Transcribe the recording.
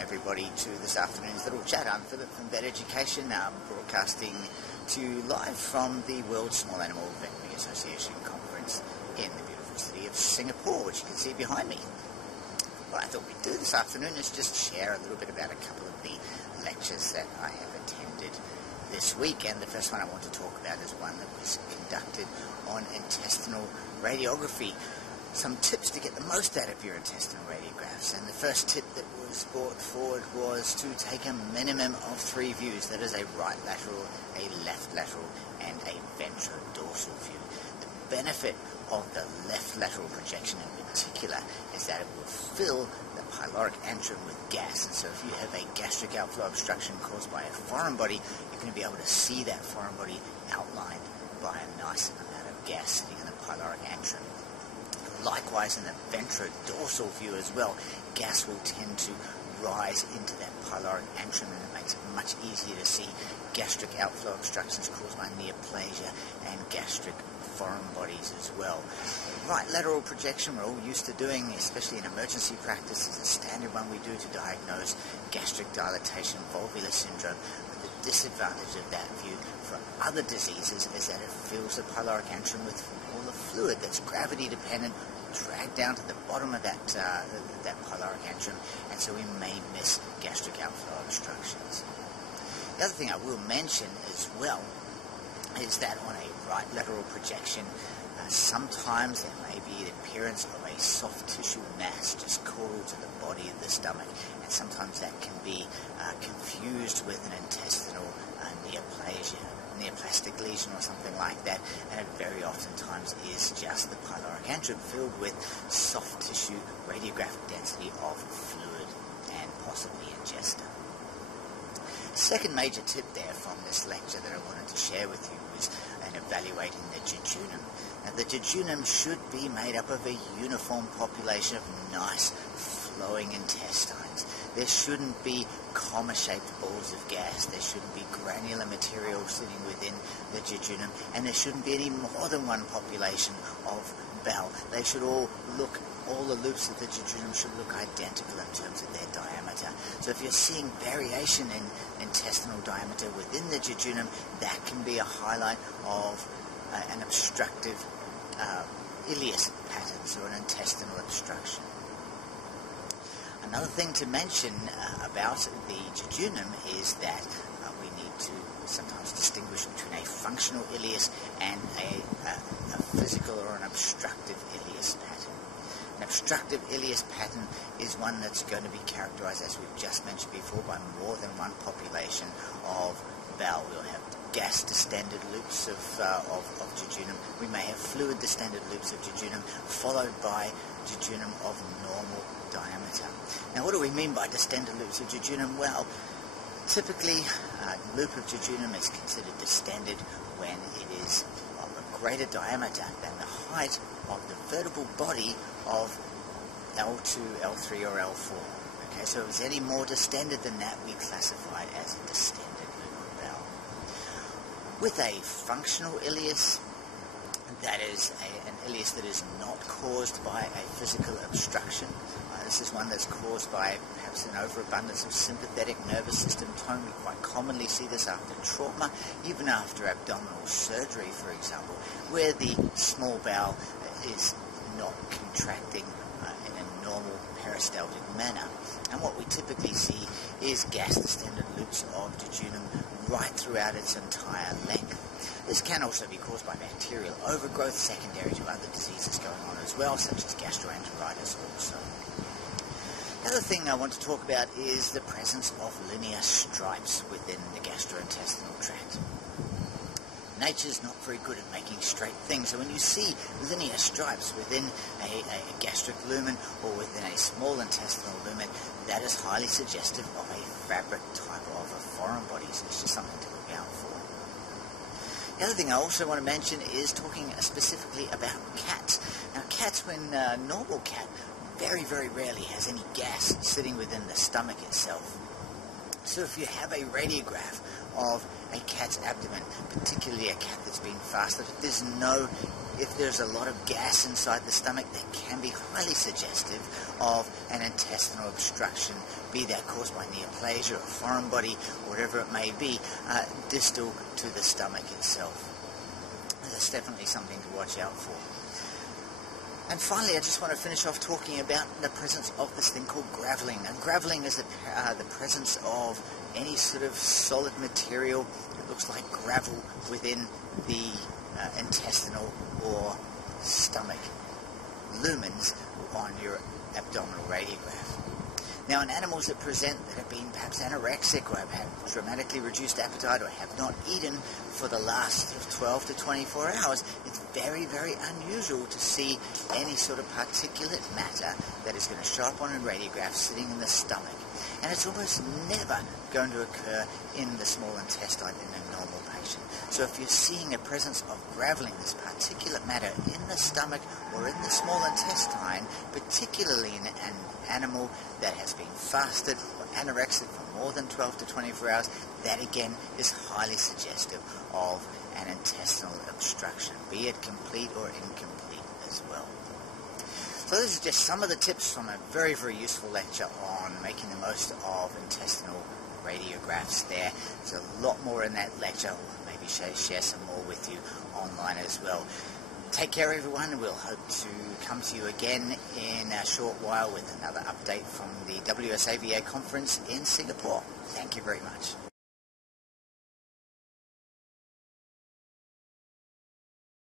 everybody to this afternoon's little chat. I'm Philip from Vet Education, broadcasting to you live from the World Small Animal Veterinary Association Conference in the beautiful city of Singapore, which you can see behind me. What I thought we'd do this afternoon is just share a little bit about a couple of the lectures that I have attended this week, and the first one I want to talk about is one that was conducted on intestinal radiography. Some tips to get the most out of your intestinal radiographs, and the first tip that was brought forward was to take a minimum of 3 views. That is a right lateral, a left lateral, and a ventrodorsal view. The benefit of the left lateral projection in particular is that it will fill the pyloric antrum with gas, and so if you have a gastric outflow obstruction caused by a foreign body, you're going to be able to see that foreign body outlined by a nice amount of gas sitting in the pyloric antrum. Likewise, in the ventrodorsal view as well, gas will tend to rise into that pyloric antrum, and it makes it much easier to see gastric outflow obstructions caused by neoplasia and gastric foreign bodies as well. Right lateral projection we're all used to doing, especially in emergency practice, is a standard one we do to diagnose gastric dilatation valvular syndrome. But the disadvantage of that view for other diseases is that it fills the pyloric antrum with all the fluid that's gravity dependent, dragged down to the bottom of that pyloric antrum, and so we may miss gastric outflow obstructions. The other thing I will mention as well is that on a right lateral projection, sometimes there may be the appearance of a soft tissue mass just caudal to the body of the stomach, and sometimes that can be confused with an intestinal neoplastic lesion or something like that, and it very oftentimes is just the pyloric antrum filled with soft tissue radiographic density of fluid and possibly ingesta. Second major tip there from this lecture that I wanted to share with you was in evaluating the jejunum. Now, the jejunum should be made up of a uniform population of nice flowing intestines. There shouldn't be comma-shaped balls of gas. There shouldn't be granular material sitting within the jejunum, and there shouldn't be any more than one population of bowel. They should all the loops of the jejunum should look identical in terms of their diameter. So if you're seeing variation in intestinal diameter within the jejunum, that can be a highlight of an obstructive ileus pattern, so an intestinal obstruction. Another thing to mention about the jejunum is that we need to sometimes distinguish between a functional ileus and a physical or an obstructive ileus pattern. An obstructive ileus pattern is one that's going to be characterized, as we've just mentioned before, by more than one population of bowel. We'll have gas distended loops of jejunum. We may have fluid distended loops of jejunum, followed by jejunum of normal diameter. Now, what do we mean by distended loops of jejunum? Well, typically a loop of jejunum is considered distended when it is of a greater diameter than the height of the vertebral body of L2, L3 or L4. Okay, so if it's any more distended than that, we classify it as a distended loop of bowel. With a functional ileus, that is an ileus that is not caused by a physical obstruction. This is one that's caused by perhaps an overabundance of sympathetic nervous system tone. We quite commonly see this after trauma, even after abdominal surgery, for example, where the small bowel is not contracting in a normal peristaltic manner. And what we typically see is gas distended loops of jejunum right throughout its entire length. This can also be caused by bacterial overgrowth secondary to other diseases going on as well, such as gastroenteritis also. The other thing I want to talk about is the presence of linear stripes within the gastrointestinal tract. Nature's not very good at making straight things, so when you see linear stripes within a gastric lumen or within a small intestinal lumen, that is highly suggestive of a fabric type of a foreign body, so it's just something to look out for. The other thing I also want to mention is talking specifically about cats. Now, cats, when a normal cat very, very rarely has any gas sitting within the stomach itself. So if you have a radiograph of a cat's abdomen, particularly a cat that's been fasted, if there's no if there's a lot of gas inside the stomach, that can be highly suggestive of an intestinal obstruction, be that caused by neoplasia or foreign body, whatever it may be, distal to the stomach itself. That's definitely something to watch out for. And finally, I just want to finish off talking about the presence of this thing called graveling. Now, graveling is the presence of any sort of solid material that looks like gravel within the intestinal or stomach lumens on your abdominal radiograph. Now, in animals that present that have been perhaps anorexic or have had dramatically reduced appetite or have not eaten for the last 12 to 24 hours, it's very, very unusual to see any sort of particulate matter that is going to show up on a radiograph sitting in the stomach. And it's almost never going to occur in the small intestine in a normal patient. So if you're seeing a presence of graveling, this particulate matter in the stomach or in the small intestine, particularly in an animal that has been fasted or anorexic for more than 12 to 24 hours, that again is highly suggestive of an intestinal obstruction, be it complete or incomplete as well. So those are just some of the tips from a very, very useful lecture on making the most of intestinal radiographs there. There's a lot more in that lecture. We'll maybe share some more with you online as well. Take care, everyone. We'll hope to come to you again in a short while with another update from the WSAVA Conference in Singapore. Thank you very much.